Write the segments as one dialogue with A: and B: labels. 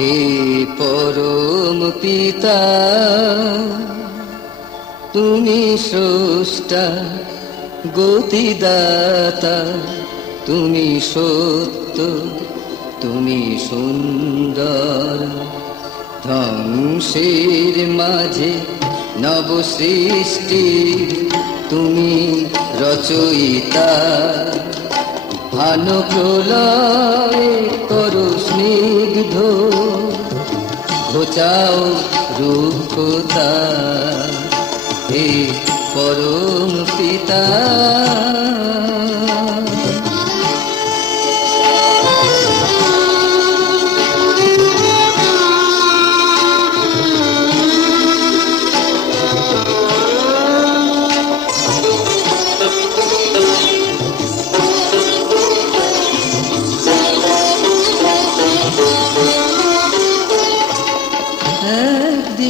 A: হে পরম পিতা, তুমি স্রষ্টা, গতিদাতা। তুমি সত্য, তুমি সুন্দর। ধ্বংসের মাঝে নব সৃষ্টির তুমি রচয়িতা। ভান ঘোচাও রূপতা হে পরম পিতা।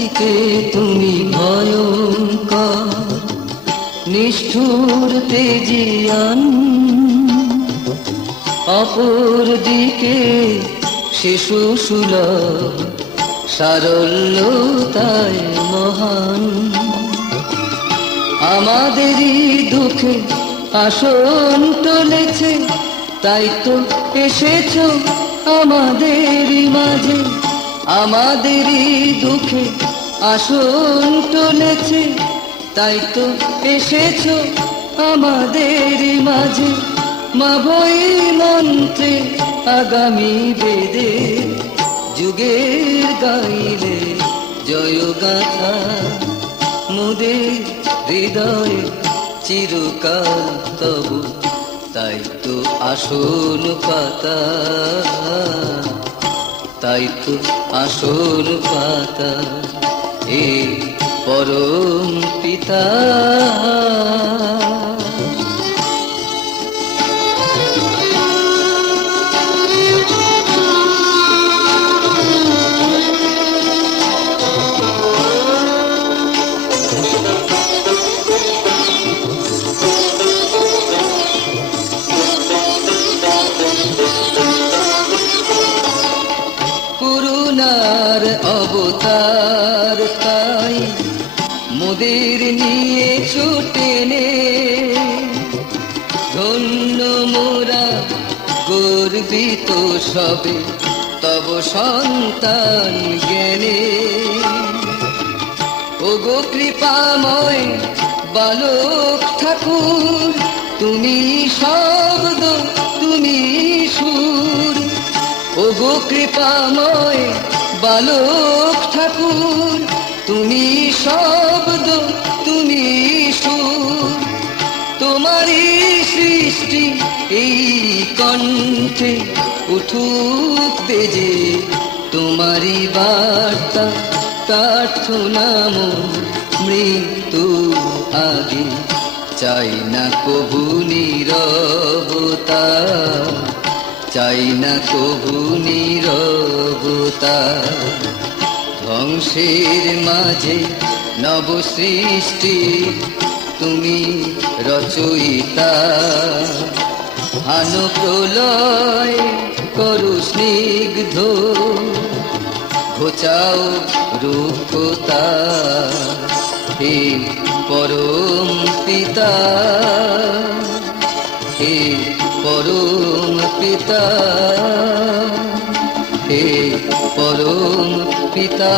A: একদিকে তুমি ভয়ঙ্কর, নিষ্ঠুর তেজিয়ান অপর দিকে শিশু সুলভ, সারল্যতায় মহান। আমাদেরই দুঃখে আসন টলেছে, তাই তো এসেছ আমাদেরই মাঝে। আমাদেরই দুঃখে আসন টলেছে তাই তো এসেছ আমাদেরই মাঝে। মা বই মন্ত্রে আগামী বেদে, যুগের গাইলে জয় গাথা। মোদের হৃদয়ে চিরকাল তবু, তাই তো আসল পাতা। তাই তো আসল পাতা। এ পরম পিতা। অবতার। মোদের নিয়ে ছুটেনে ধন্য মোরা গর্বিত সবে, তব সন্তান জ্ঞানে ওগো কৃপাময় বালক ঠাকুর, তুমি শব্দ, তুমি সুর। ওগো কৃপাময় বালক ঠাকুর, তুমি শব্দ কণ্ঠে উঠুক বেজে তোমারই বার্তা, প্রার্থনা মৃত্যু আগে। চাই না কবু নীরবতা, চাই না কবু নীরবতা। ধ্বংসের মাঝে নব সৃষ্টি তুমি রচয়িতা। ভানু প্রলয় করু স্নিগ্ধ। ঘোচাও রূপতা হে পরম পিতা। হে পরম পিতা। হে পরম পিতা।